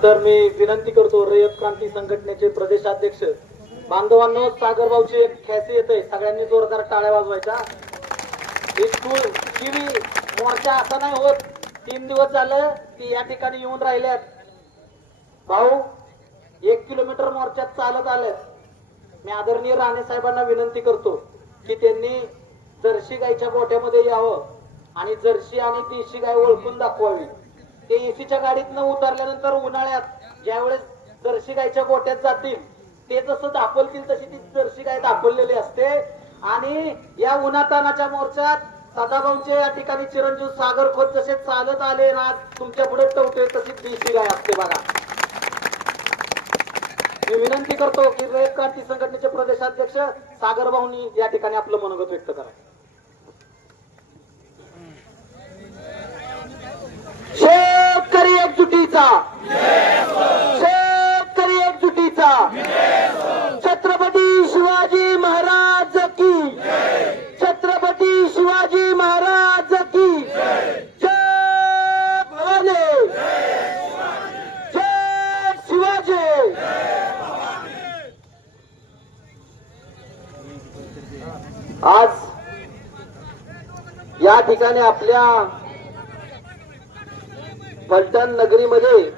त्यानंतर मी विनंती करतो रयत क्रांती संघटनेचे प्रदेशाध्यक्ष. बांधवांनो सागरभाऊची एक ख्यासी येते. सगळ्यांनी जोरदार टाळ्या वाजवायच्या. ही स्कूल टीव्ही मोर्चा असा नाही होत. तीन दिवस झालं ती या ठिकाणी येऊन राहिल्यात. भाऊ एक किलोमीटर मोर्चात चालत आल्यात. मी आदरणीय राणे साहेबांना विनंती करतो की त्यांनी जर्शी गायच्या गोठ्यामध्ये यावं आणि जर्शी आणि देशी गाय ओळखून दाखवावी. ते एसीच्या गाडीतनं उतरल्यानंतर उन्हाळ्यात ज्यावेळेस जर्सी गायच्या गोट्यात जातील ते जसं दाखवतील तशी ती जर्सी गाय दाखवलेली असते. आणि या उन्हातानाच्या मोर्चात सदाभाऊंचे या ठिकाणी चिरंजीव सागर खोत जसे चालत आले ना तुमच्यापुढे टवटे तशी देशी गाय असते बघा. मी विनंती करतो की रयत क्रांती संघटनेचे प्रदेशाध्यक्ष सागर भाऊनी या ठिकाणी आपलं मनोगत व्यक्त करा शेतकरी एकजुटीचा शेतकरी एकजुटीचा छत्रपती शिवाजी महाराज की. छत्रपती शिवाजी महाराज की. जय भवाने. जय शिवाजी. आज या ठिकाणी आपल्या फलटण नगरीमध्ये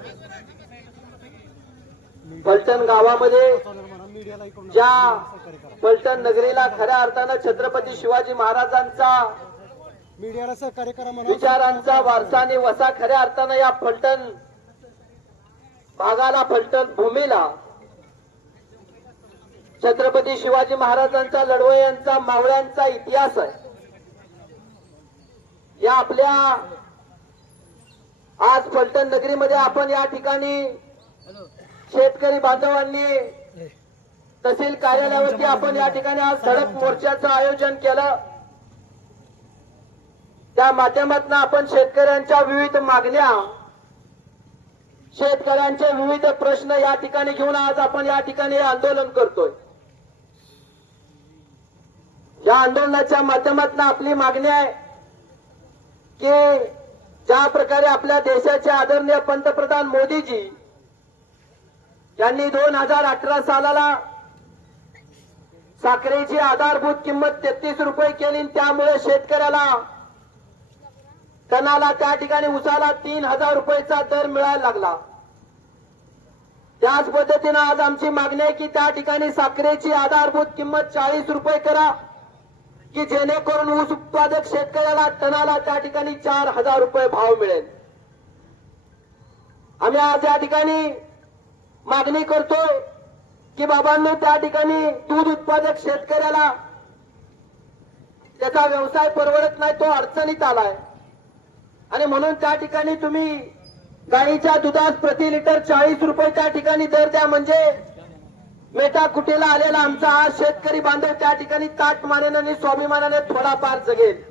फलटण गावामध्ये ज्या फलटण नगरीला खऱ्या अर्थानं छत्रपती शिवाजी महाराजांचा विचारांचा वारसा आणि वसा खऱ्या अर्थानं या फलटण भागाला फलटण भूमीला छत्रपती शिवाजी महाराजांचा लढवयांचा मावळ्यांचा इतिहास आहे. या आपल्या आज फलटण नगरीमध्ये आपण या ठिकाणी शेतकरी बांधवांनी तहसील कार्यालयावरती आपण या ठिकाणी आज सडक मोर्चाचं आयोजन केलं. त्या माध्यमातून आपण शेतकऱ्यांच्या विविध मागण्या शेतकऱ्यांचे विविध प्रश्न या ठिकाणी घेऊन आज आपण या ठिकाणी हे आंदोलन करतोय. या आंदोलनाच्या माध्यमातून आपली मागणी आहे की ज्या प्रकारे आपल्या देशाचे आदरणीय पंतप्रधान मोदीजी यांनी दोन हजार अठरा सालाला साखरेची आधारभूत किंमत तेहतीस रुपये केली त्यामुळे शेतकऱ्याला तणाला त्या ठिकाणी उसाला तीन हजार रुपयेचा दर मिळायला लागला. त्याच पद्धतीनं आज आमची मागणी आहे की त्या ठिकाणी साखरेची आधारभूत किंमत चाळीस रुपये करा. की जेणेकरून ऊस उत्पादक शेतकऱ्याला टनाला त्या ठिकाणी चार हजार रुपये भाव मिळेल. आम्ही आज या ठिकाणी मागणी करतोय की बाबांनो त्या ठिकाणी दूध उत्पादक शेतकऱ्याला त्याचा व्यवसाय परवडत नाही तो अडचणीत आलाय. आणि म्हणून त्या ठिकाणी तुम्ही गाईच्या दुधास प्रति लिटर चाळीस रुपये त्या ठिकाणी दर द्या. म्हणजे मेटा कुटीला आलेला आमचा? हा शेतकरी बांधव त्या ठिकाणी ताट मानेन आणि स्वाभिमानाने थोडाफार जगेल.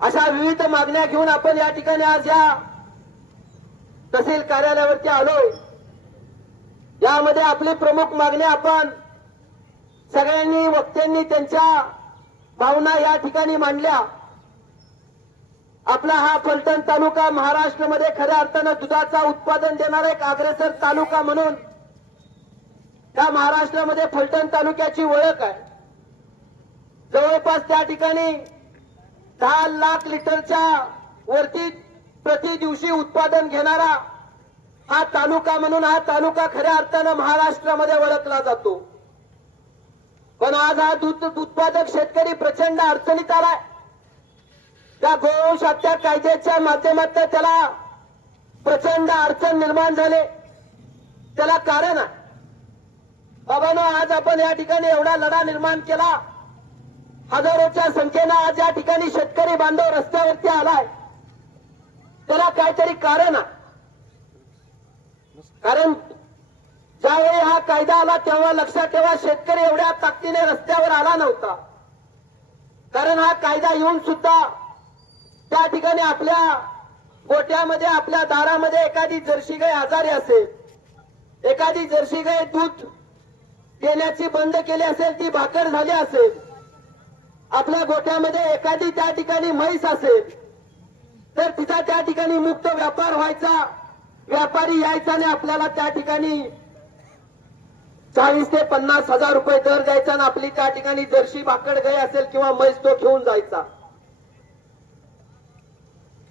अशा विविध मागण्या घेऊन आपण या ठिकाणी आज या तहसील कार्यालयावरती आलोय. यामध्ये आपली प्रमुख मागण्या आपण सगळ्यांनी वक्त्यांनी त्यांच्या भावना या ठिकाणी मांडल्या. आपला हा फलटण तालुका महाराष्ट्रामध्ये खऱ्या अर्थानं दुधाचा उत्पादन देणारा एक अग्रेसर तालुका म्हणून त्या महाराष्ट्रामध्ये फलटण तालुक्याची ओळख आहे. जवळपास त्या ठिकाणी दहा लाख लिटरच्या वरती प्रति दिवशी उत्पादन घेणारा हा तालुका म्हणून हा तालुका खऱ्या अर्थानं महाराष्ट्रामध्ये ओळखला जातो. पण आज हा दूध उत्पादक शेतकरी प्रचंड अडचणीत आलाय त्या गोवंश हत्या कायद्याच्या माध्यमातून त्याला प्रचंड अडचण निर्माण झाले. त्याला कारण आहे. बाबांनो आज आपण या ठिकाणी एवढा लढा निर्माण केला. हजारोच्या संख्येनं आज या ठिकाणी शेतकरी बांधव रस्त्यावरती आलाय. त्याला काहीतरी कारण आहे. कारण ज्यावेळी हा कायदा आला तेव्हा लक्षात ठेवा शेतकरी एवढ्या ताकदीने रस्त्यावर आला नव्हता. कारण हा कायदा येऊन सुद्धा त्या ठिकाणी आपल्या गोट्यामध्ये आपल्या दारामध्ये एखादी जर्सी गाय आजारी असेल एखादी जर्सी गाय दूध देण्याची बंद केली असेल ती भाकर झाली असेल. आपल्या गोठ्यामध्ये एखादी त्या ठिकाणी म्हैस असेल तर तिचा त्या ठिकाणी मुक्त व्यापार व्हायचा. व्यापारी यायचा आणि आपल्याला त्या ठिकाणी चाळीस ते पन्नास हजार रुपये दर द्यायचा आणि आपली त्या ठिकाणी जर्शी भाकड गाय असेल किंवा म्हैस तो घेऊन जायचा.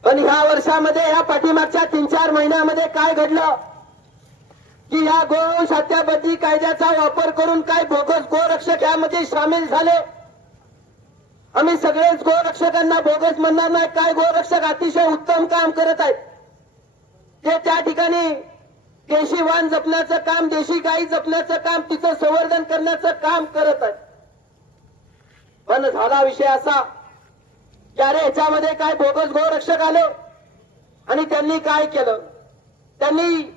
पण ह्या वर्षामध्ये ह्या पाठीमागच्या तीन चार महिन्यामध्ये काय घडलं? की या गो शात्याबद्दी कायद्याचा वापर करून काय बोगस गोरक्षक यामध्ये सामील झाले? आम्ही सगळेच गोरक्षकांना बोगस म्हणणार नाही. काय गोरक्षक अतिशय उत्तम काम करत आहेत? ते त्या ठिकाणी देशी वाण जपण्याचं काम देशी गाई जपण्याचं काम तिचं संवर्धन करण्याचं काम करत आहेत. पण झाला विषय असा की अरे ह्याच्यामध्ये काय बोगस गोरक्षक आले? आणि त्यांनी काय केलं? त्यांनी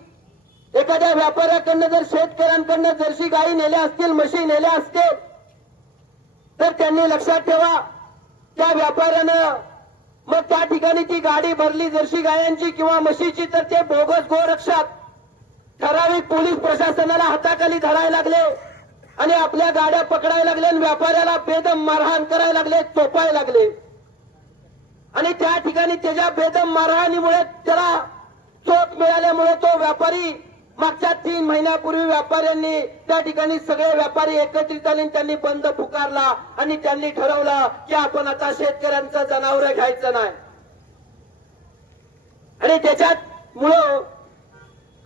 एखाद्या व्यापाऱ्याकडनं जर शेतकऱ्यांकडनं जर्सी गाई नेल्या असतील म्हशी नेल्या असतील तर त्यांनी लक्षात ठेवा त्या व्यापाऱ्यानं मग त्या ठिकाणी ती गाडी भरली जर्सी गायांची किंवा म्हशीची तर ते बोगस गोरक्षक ठराविक पोलीस प्रशासनाला हाताखाली धरायला लागले आणि आपल्या गाड्या पकडायला लागले आणि व्यापाऱ्याला बेदम मारहाण करायला लागले चोपायला लागले. आणि त्या ठिकाणी त्याच्या बेदम मारहाणीमुळे त्याला चोप मिळाल्यामुळे तो व्यापारी मागच्या तीन महिन्यापूर्वी व्यापाऱ्यांनी त्या ठिकाणी सगळे व्यापारी एकत्रित आले त्यांनी बंद पुकारला आणि त्यांनी ठरवलं की आपण आता शेतकऱ्यांचं जनावर घ्यायचं नाही. आणि त्याच्यात मुळं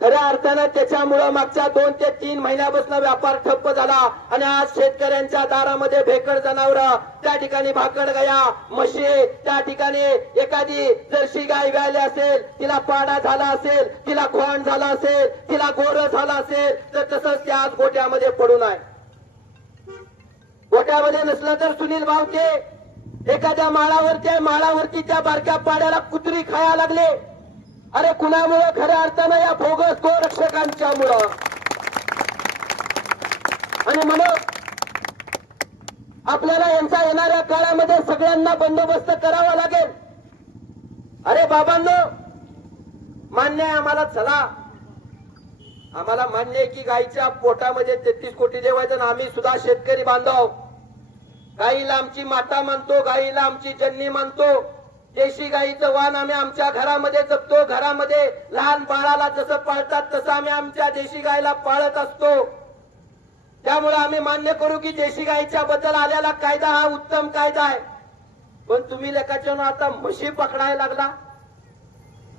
खऱ्या अर्थानं त्याच्यामुळं मागच्या दोन ते तीन महिन्यापासून व्यापार ठप्प झाला. आणि आज शेतकऱ्यांच्या दारामध्ये भेकड जनावर त्या ठिकाणी भाकड गया म्हशी त्या ठिकाणी एखादी जर्शी गाय व्यायली असेल तिला पाडा झाला असेल तिला खोंड झाला असेल तिला गोर झाला असेल तर तसंच त्या आज गोट्यामध्ये पडून आहे. गोट्यामध्ये नसलं तर सुनील भावते एखाद्या माळावर त्या माळावरती त्या बारक्या पाड्याला कुत्री खाया लागले. अरे कुणामुळं खऱ्या अर्थानं या बोगस गोरक्षकांच्या मुळं? आणि म्हणून आपल्याला यांचा येणाऱ्या काळामध्ये सगळ्यांना बंदोबस्त करावा लागेल. अरे बाबांनो मान्य आहे आम्हाला चला. आम्हाला मान्य आहे की गाईच्या पोटामध्ये तेहतीस कोटी देवायचं आणि आम्ही सुद्धा शेतकरी बांधव. गाईला आमची माता मानतो गाईला आमची जननी मानतो. देशी गाईचं वाण आम्ही आमच्या घरामध्ये जपतो. घरामध्ये लहान बाळाला जसं पाळतात तसं आम्ही आमच्या देशी गायला पाळत असतो. त्यामुळे आम्ही मान्य करू की देशी गाईच्या बद्दल आलेला कायदा हा उत्तम कायदा आहे. पण तुम्ही लेखाच्या आता म्हशी पकडायला लागला.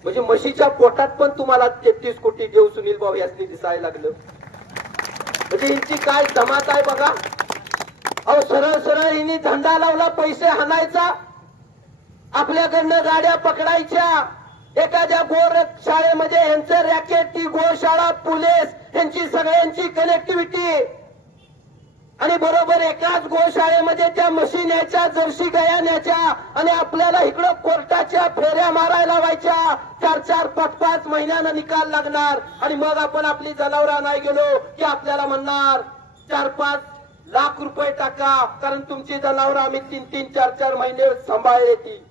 म्हणजे म्हशीच्या पोटात पण तुम्हाला तेहतीस कोटी देव सुनील भाऊ यांनी दिसायला लागलं. म्हणजे यांची काय जमात आहे बघा. अहो सरळ सरळ हिने धंदा लावला पैसे हाणायचा. आपल्याकडनं गाड्या पकडायच्या. एखाद्या गोर शाळेमध्ये यांचं रॅकेट ती गोशाळा पोलीस यांची सगळ्यांची कनेक्टिव्हिटी आणि बरोबर एकाच गोशाळेमध्ये त्या मशीन याच्या जर्सी गया न्यायच्या आणि आपल्याला इकडं कोर्टाच्या फेऱ्या मारायला लावायच्या. चार चार पाच पाच महिन्यानं निकाल लागणार. आणि मग आपण आपली जनावरा नाही गेलो की आपल्याला म्हणणार चार पाच लाख रुपये टाका कारण तुमची जनावर आम्ही तीन तीन चार चार महिने सांभाळ ती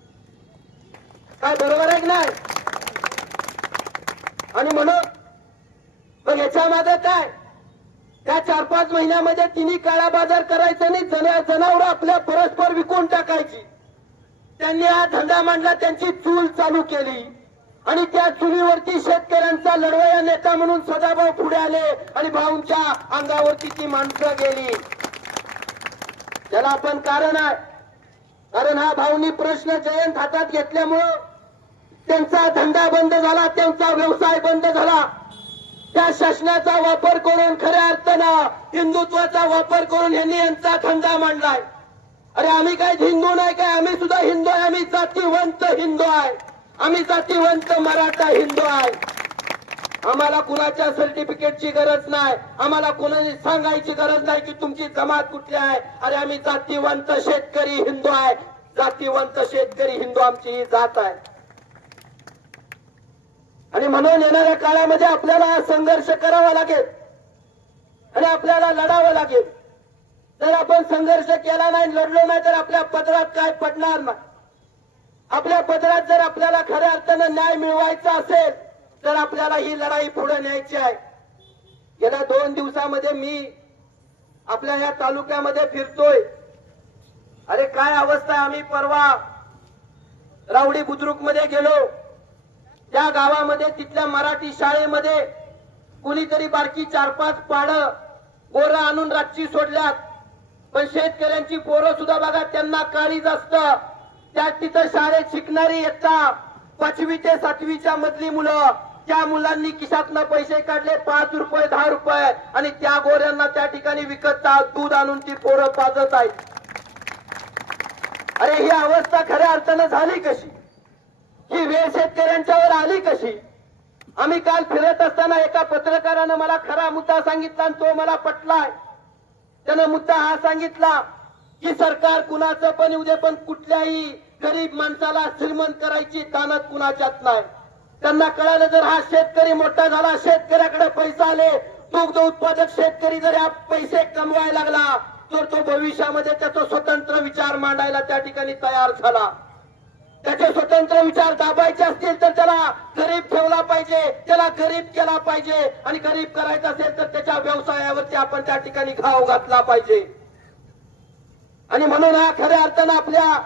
काय बरोबर आहे की नाही? आणि म्हणून मग याच्या मागे काय? त्या चार पाच महिन्यामध्ये तिन्ही काळा बाजार करायचा नाही जनावर आपल्या परस्पर विकून टाकायची. त्यांनी हा धंदा मांडला त्यांची चूल चालू केली. आणि त्या चुलीवरती शेतकऱ्यांचा लढवया नेता म्हणून सदाभाऊ पुढे आले आणि भाऊंच्या अंगावरती ती माणसं गेली. त्याला आपण कारण आहे. कारण हा भाऊनी प्रश्न जयंत हातात घेतल्यामुळं त्यांचा धंदा बंद झाला त्यांचा व्यवसाय बंद झाला. त्या शासनाचा वापर करून खऱ्या अर्थानं हिंदुत्वाचा वापर करून यांनी यांचा धंदा मांडलाय. अरे आम्ही काय हिंदू नाही काय? आम्ही सुद्धा हिंदू आहे. आम्ही जातीवंत हिंदू आहे. आम्ही जातीवंत मराठा हिंदू आहे. आम्हाला कुणाच्या सर्टिफिकेटची गरज नाही. आम्हाला कुणाची सांगायची गरज नाही की तुमची जमात कुठली आहे. अरे आम्ही जातीवंत शेतकरी हिंदू आहे. जातीवंत शेतकरी हिंदू आमची ही जात आहे. आणि म्हणून येणाऱ्या काळामध्ये आपल्याला संघर्ष करावा लागेल. आणि आपल्याला लढावं लागेल. जर आपण संघर्ष केला नाही लढलो नाही तर आपल्या पदरात काय पडणार नाही. आपल्या पदरात जर आपल्याला खऱ्या अर्थानं न्याय मिळवायचा असेल तर आपल्याला ही लढाई पुढे न्यायची आहे. गेल्या दोन दिवसामध्ये मी आपल्या या तालुक्यामध्ये फिरतोय. अरे काय अवस्था आहे? आम्ही परवा रावडी बुद्रुकमध्ये गेलो. त्या गावामध्ये तिथल्या मराठी शाळेमध्ये कुणीतरी बारकी चार पाच पाड गोर आणून रातची सोडल्यात. पण शेतकऱ्यांची पोरं सुद्धा बघा त्यांना काळीज असत त्या तिथं शाळेत शिकणारी येतात पाचवी ते सातवीच्या मधली मुलं त्या मुलांनी खिशातनं पैसे काढले पाच रुपये दहा रुपये आणि त्या गोऱ्यांना त्या ठिकाणी विकत दूध आणून ती पोरं पाजत आहेत. अरे ही अवस्था खऱ्या अर्थानं झाली कशी? ही वेळ शेतकऱ्यांच्यावर आली कशी? आम्ही काल फिरत असताना एका पत्रकारानं मला खरा मुद्दा सांगितला आणि तो मला पटलाय. त्यानं मुद्दा हा सांगितला की सरकार कुणाचं पण उद्या पण कुठल्याही गरीब माणसाला श्रीमंत करायची तानत कुणाच्यात नाही. त्यांना कळालं जर हा शेतकरी मोठा झाला शेतकऱ्याकडे पैसा आले दुग्ध उत्पादक शेतकरी जर या पैसे कमवायला लागला तर तो भविष्यामध्ये त्याचा स्वतंत्र विचार मांडायला त्या ठिकाणी तयार झाला. त्याचे स्वतंत्र विचार दाबायचे असतील तर त्याला गरीब ठेवला पाहिजे. त्याला गरीब केला पाहिजे. आणि गरीब करायचा असेल तर त्याच्या व्यवसायावरती आपण त्या ठिकाणी घाव घातला पाहिजे. आणि म्हणून हा खऱ्या अर्थानं आपल्या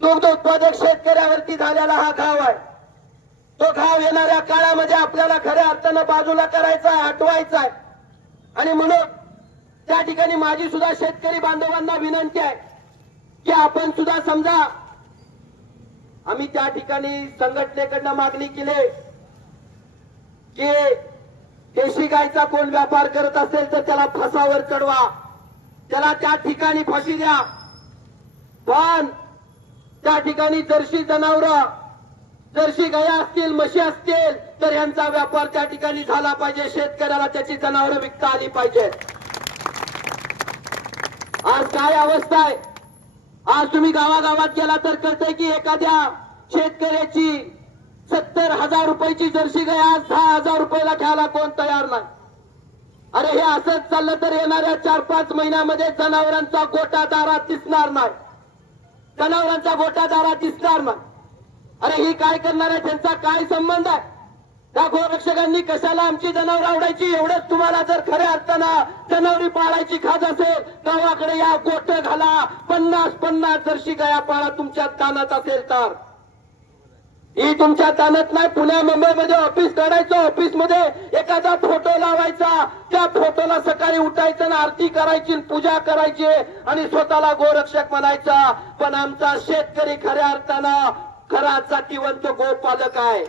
दुग्ध उत्पादक शेतकऱ्यावरती झालेला हा घाव आहे. तो घाव येणाऱ्या काळामध्ये आपल्याला खऱ्या अर्थानं बाजूला करायचा आहे हटवायचा आहे. आणि म्हणून त्या ठिकाणी माझी सुद्धा शेतकरी बांधवांना विनंती आहे की आपण सुद्धा समजा आम्ही त्या ठिकाणी संघटनेकडनं मागणी केली की देशी गायचा कोण व्यापार करत असेल तर त्याला फासावर चढवा. त्याला त्या ठिकाणी फाशी द्या. पण त्या ठिकाणी जर्शी जनावर जर्शी गाया असतील म्हशी असतील तर यांचा व्यापार त्या ठिकाणी झाला पाहिजे. शेतकऱ्याला त्याची जनावरं विकता आली पाहिजेत. आज काय अवस्था आहे? आज तुम्ही गावागावात गेला तर कळतंय की एखाद्या शेतकऱ्याची सत्तर हजार रुपयाची जर्सी गाय आज दहा हजार रुपयाला घ्यायला कोण तयार नाही? अरे हे असंच चाललं तर येणाऱ्या चार पाच महिन्यामध्ये जनावरांचा गोटा दारात दिसणार नाही. जनावरांचा गोटा दारात दिसणार नाही. अरे ही काय करणार आहे? त्यांचा काय संबंध आहे? त्या गोरक्षकांनी कशाला आमची जनावर आवडायची? एवढंच तुम्हाला जर खऱ्या अर्थानं जनावरी पाळायची खाज असेल गावाकडे या गोठ घाला. पन्नास पन्नास जर्शी गाया पाळा तुमच्या तानात असेल तर. ही तुमच्या तानात नाही पुण्या मुंबईमध्ये ऑफिस काढायचं ऑफिसमध्ये एखादा फोटो लावायचा. त्या फोटोला सकाळी उठायचं आणि आरती करायची पूजा करायची आणि स्वतःला गोरक्षक म्हणायचा पण आमचा शेतकरी खऱ्या अर्थानं खरा जातीवंत गोपालक आहे.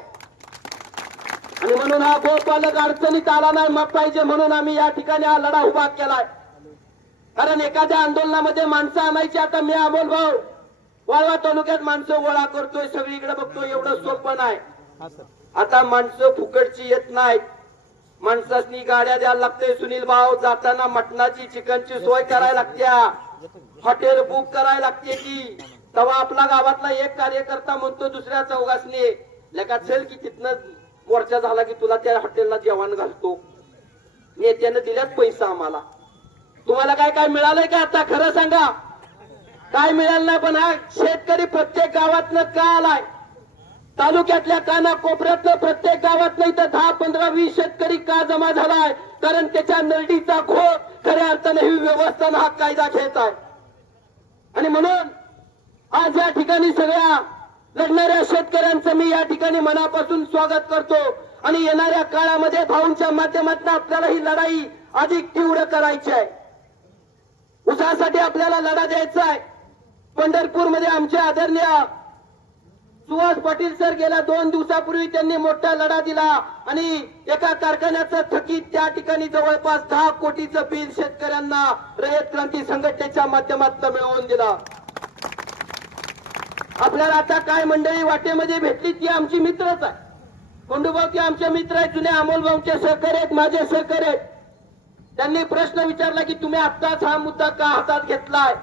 आणि म्हणून हा गोपालक अडचणीत आला नाही मग पाहिजे म्हणून आम्ही या ठिकाणी हा लढा उभा केलाय. कारण एखाद्या आंदोलनामध्ये माणसं आणायची आता मी अमोल भाऊ वाळवा तालुक्यात माणसं गोळा करतोय सगळीकडे बघतोय एवढं सोपं नाही. आता माणसं फुकटची येत नाहीत. माणसासनी गाड्या द्यायला लागते सुनील भाऊ जाताना मटणाची चिकनची सोय करायला लागत्या. हॉटेल बुक करायला लागते की तेव्हा आपला गावातला एक कार्यकर्ता म्हणतो दुसऱ्या चौघासनी लेका चल की तिथनं मोर्चा झाला की तुला त्या हॉटेलला जेवण घालतो. नेत्यानं दिल्यात पैसा आम्हाला. तुम्हाला काय काय मिळालंय का आता? खरं सांगा. काय मिळालं नाही पण हा शेतकरी प्रत्येक गावातनं का आलाय? तालुक्यातल्या काना कोपऱ्यातलं प्रत्येक गावात नाही तर दहा पंधरा वीस शेतकरी का जमा झालाय? कारण त्याच्या नरडीचा खो खऱ्या अर्थानं ही व्यवस्था हा कायदा घेत आहे. आणि म्हणून आज या ठिकाणी सगळ्या लढणाऱ्या शेतकऱ्यांचं मी या ठिकाणी मनापासून स्वागत करतो. आणि येणाऱ्या काळामध्ये भाऊंच्या माध्यमातून आपल्याला ही लढाई अधिक तीव्र करायची आहे. उसासाठी आपल्याला लढा द्यायचा आहे. पंढरपूरमध्ये आमचे आदरणीय सुहास पाटील सर गेल्या दोन दिवसापूर्वी त्यांनी मोठा लढा दिला. आणि एका कारखान्याचं थकीत त्या ठिकाणी जवळपास दहा कोटीचं बिल शेतकऱ्यांना रयत क्रांती संघटनेच्या माध्यमातून मिळवून दिला. आपल्याला आता काय मंडळी वाटेमध्ये भेटली ती आमची मित्रच आहे. कोंडूभाऊ ते आमचे मित्र आहेत जुने अमोल भाऊचे सहकार्य आहेत माझे सहकार आहेत. त्यांनी प्रश्न विचारला की तुम्ही आत्ताच हा मुद्दा का हातात घेतलाय?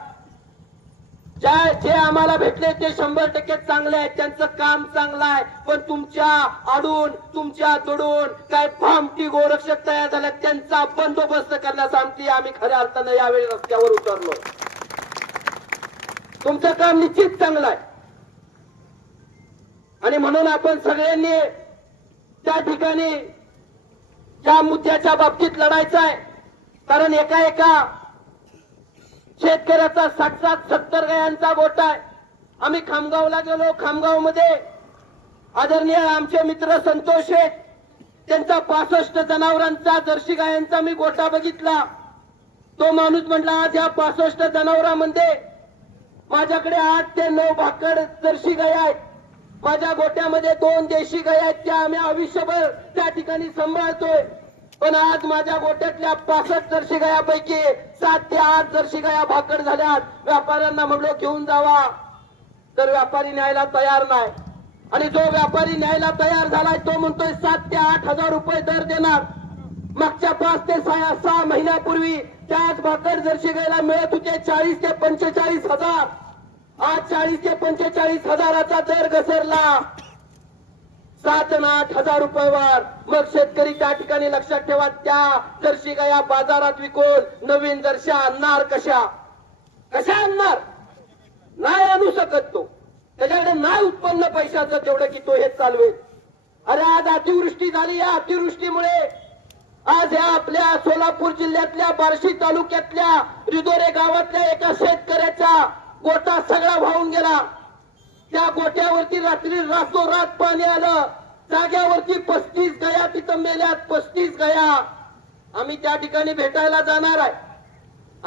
ज्या जे आम्हाला भेटले ते शंभर टक्के चांगले आहेत त्यांचं काम चांगलं आहे पण तुमच्या आडून तुमच्या तोडून काय भामटी गोरक्षक तयार झाल्या त्यांचा बंदोबस्त आमची आम्ही खऱ्या अर्थानं यावेळी रस्त्यावर उतरलो. तुमचं काम निश्चित चांगलं आहे. आणि म्हणून आपण सगळ्यांनी त्या ठिकाणी त्या मुद्द्याच्या बाबतीत लढायचं आहे कारण एका एका शेतकऱ्याचा साठ साठ सत्तर गायांचा गोट आहे. आम्ही खामगावला गेलो खामगावमध्ये आदरणीय आमचे मित्र संतोष शेठ त्यांचा पासष्ट जनावरांचा जर्सी गायांचा मी गोटा बघितला. तो माणूस म्हटला आज या पासष्ट जनावरांमध्ये माझ्याकडे आठ ते नऊ भाकड जर्सी गाय आहेत. माझ्या गोट्यामध्ये दोन देशी गाय आहेत त्या आम्ही आयुष्यभर त्या ठिकाणी सांभाळतोय. पण आज माझ्या गोट्यातल्या पासष्ट जर्सी गायापैकी सात ते आठ जर्सी गाया भाकड झाल्यात. व्यापाऱ्यांना म्हणलो घेऊन जावा. तर व्यापारी न्यायला तयार नाही. आणि जो व्यापारी न्यायला तयार झालाय तो म्हणतोय सात ते आठ हजार रुपये दर देणार. मागच्या पाच ते सहा सहा महिन्यापूर्वी त्याच भाकर जर्शी गायला मिळत होते चाळीस ते पंचेचाळीस हजार. आज चाळीस ते पंचेचाळीस हजाराचा दर घसरला. सात आठ हजार रुपयावर. मग शेतकरी त्या ठिकाणी लक्षात ठेवा त्या जर्शी गाया बाजारात विकून नवीन जर्शा आणणार कशा? कशा आणणार? नाही आणू शकत तो. त्याच्याकडे नाही उत्पन्न पैशाचं तेवढं की तो हे चालवेल अरे आज अतिवृष्टी झाली या अतिवृष्टीमुळे आज या आपल्या सोलापूर जिल्ह्यातल्या बार्शी तालुक्यातल्या रिदोरे गावातल्या एका शेतकऱ्याच्या गोटा सगळा वाहून गेला. त्या गोट्यावरती रात्री रातोरात पाणी आलं. जाग्यावरती पस्तीस गया तिथं मेल्यात पस्तीस गया. आम्ही त्या ठिकाणी भेटायला जाणार आहे.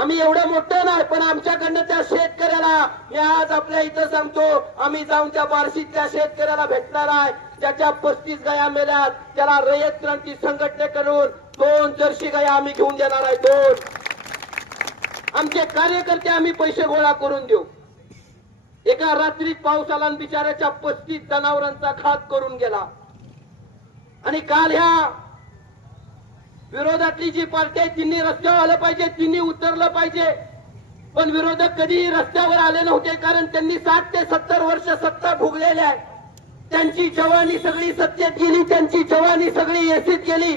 आम्ही एवढं मोठं नाही पण आमच्याकडनं त्या शेतकऱ्याला मी आज आपल्या इथं सांगतो आम्ही जाऊन त्या बार्शीतल्या शेतकऱ्याला भेटणार आहे. ज्याच्या पस्तीस गाया मेल्यात त्याला रयत क्रांती संघटनेकडून दोन जर्शी गाया आम्ही घेऊन देणार आहे दोन. आमचे कार्यकर्ते आम्ही पैसे गोळा करून देऊ. एका रात्रीत पाऊस आला आणि बिचाऱ्याच्या पस्तीस जनावरांचा खात करून गेला. आणि काल ह्या विरोधातली जी पार्टी आहे तिन्ही रस्त्यावर आलं पाहिजे तिन्ही उतरलं पाहिजे. पण विरोधक कधीही रस्त्यावर आले नव्हते कारण त्यांनी साठ ते सत्तर वर्ष सत्ता भोगलेली आहे. त्यांची जवानी सगळी सत्तेत गेली त्यांची जवानी सगळी एसीत गेली.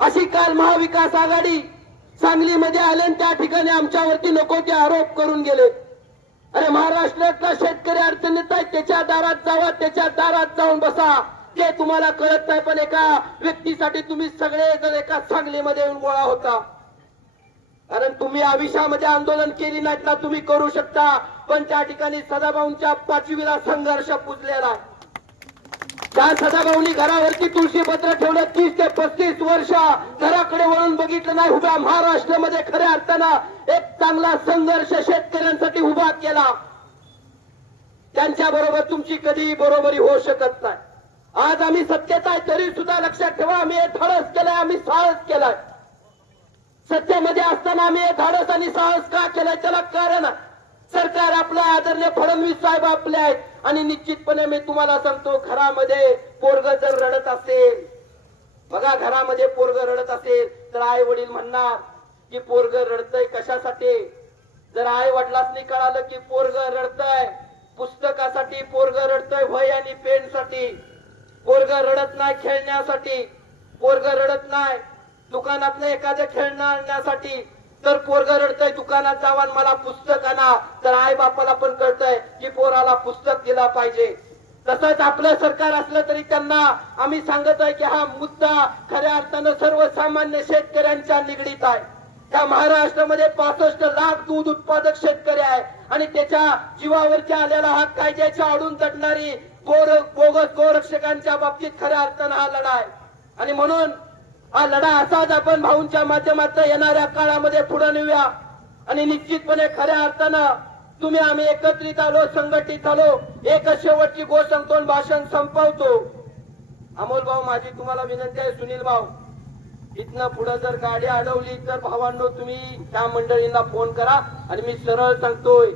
अशी काल महाविकास आघाडी सांगलीमध्ये आले आणि त्या ठिकाणी आमच्यावरती नको ते आरोप करून गेले. अरे महाराष्ट्रातला शेतकरी अडचणीत आहे त्याच्या दारात जावा त्याच्या दारात जाऊन बसा. ते तुम्हाला कळत नाही पण एका व्यक्तीसाठी तुम्ही सगळे जर एका सांगलीमध्ये येऊन गोळा होता. कारण तुम्ही आयुष्यामध्ये आंदोलन केली नाहीत ना तुम्ही करू शकता. पण त्या ठिकाणी सदाभाऊंच्या पाचवीला संघर्ष पुजलेला आहे. त्या सदाभाऊनी घरावरती तुळशी पत्र ठेवलं. तीस ते पस्तीस वर्ष घराकडे वळून बघितलं नाही. उभ्या महाराष्ट्रामध्ये खऱ्या अर्थानं एक चांगला संघर्ष शेतकऱ्यांसाठी उभा केला. त्यांच्या बरोबर तुमची कधीही बरोबरी होऊ शकत नाही. आज आम्ही सत्तेत आहे तरी सुद्धा लक्षात ठेवा आम्ही हे धाडस केलंय आम्ही साहस केलाय. सत्तेमध्ये असताना आम्ही हे धाडस आणि साहस का केलंय? त्याला कारण आहे. सरकार आपलं आदरणीय फडणवीस साहेब आपले आहेत. आणि निश्चितपणे मी तुम्हाला सांगतो घरामध्ये पोरग जर रडत असेल बघा घरामध्ये पोरग रडत असेल तर आई वडील म्हणणार की पोरग रडतय कशासाठी? जर आई वडिलांनी कळालं की पोरग रडतय पुस्तकासाठी पोरग रडतय वय आणि पेन साठी पोरग रडत नाही खेळण्यासाठी पोरग रडत नाही दुकानातलं एखादं खेळणं आणण्यासाठी तर पोरग रडतय दुकानात जावा मला पुस्तक आणा. तर आई बापाला पण कळतय की पोराला पुस्तक दिला पाहिजे. तसंच आपलं सरकार असलं तरी त्यांना आम्ही सांगत आहे की हा मुद्दा खऱ्या अर्थानं सर्वसामान्य शेतकऱ्यांच्या निगडीत आहे. त्या महाराष्ट्रामध्ये पासष्ट लाख दूध उत्पादक शेतकरी आहे आणि त्याच्या जीवावरच्या आलेला हा कायद्याच्या आडून जडणारी गोर बोगस गोरक्षकांच्या बाबतीत खऱ्या अर्थानं हा लढा आहे. आणि म्हणून हा लढा असाच आपण भाऊंच्या माध्यमातून येणाऱ्या काळामध्ये पुढे नेऊया. आणि निश्चितपणे खऱ्या अर्थानं तुम्ही आम्ही एकत्रित आलो संघटित आलो. एक शेवटची गोष्ट सांगतो भाषण संपवतो. अमोल भाऊ माझी तुम्हाला विनंती आहे सुनील भाऊ इथनं पुढे जर गाडी अडवली तर भावांनो तुम्ही त्या मंडळींना फोन करा आणि मी सरळ सांगतोय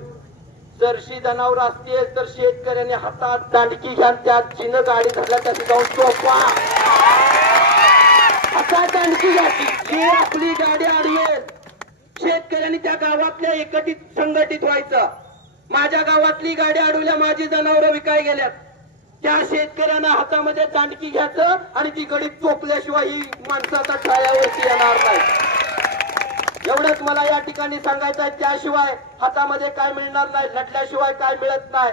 जरशी जनावर असतील तर शेतकऱ्यांनी हातात दांडकी घ्या त्यात जिनं गाडी झाल्या त्याची जाऊन चोपा हातात दांडकी घ्यायची जी आपली गाडी अडवेल शेतकऱ्यांनी त्या गावातल्या एकत्रित संघटित व्हायचं. माझ्या गावातली गाडी अडवल्या माझी जनावरं विकाय गेल्यात. त्या शेतकऱ्यांना हातामध्ये दांडकी घ्यायचं आणि ती गडी चोपल्याशिवाय ही माणसाचा छायावरती येणार नाही. एवढंच मला या ठिकाणी सांगायचं आहे त्याशिवाय हातामध्ये काय मिळणार नाही लढल्याशिवाय काय मिळत नाही.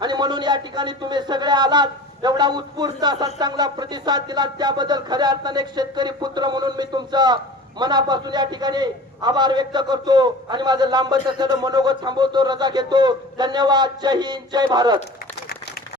आणि म्हणून या ठिकाणी तुम्ही सगळे आलात. एवढा उत्स्फूर्त असा चांगला प्रतिसाद दिला. त्याबद्दल खऱ्या अर्थाने एक शेतकरी पुत्र म्हणून मी तुमचं मनापासून या ठिकाणी आभार व्यक्त करतो आणि माझं लांबच असलेलं मनोगत थांबवतो रजा घेतो. धन्यवाद. जय हिंद. जय भारत.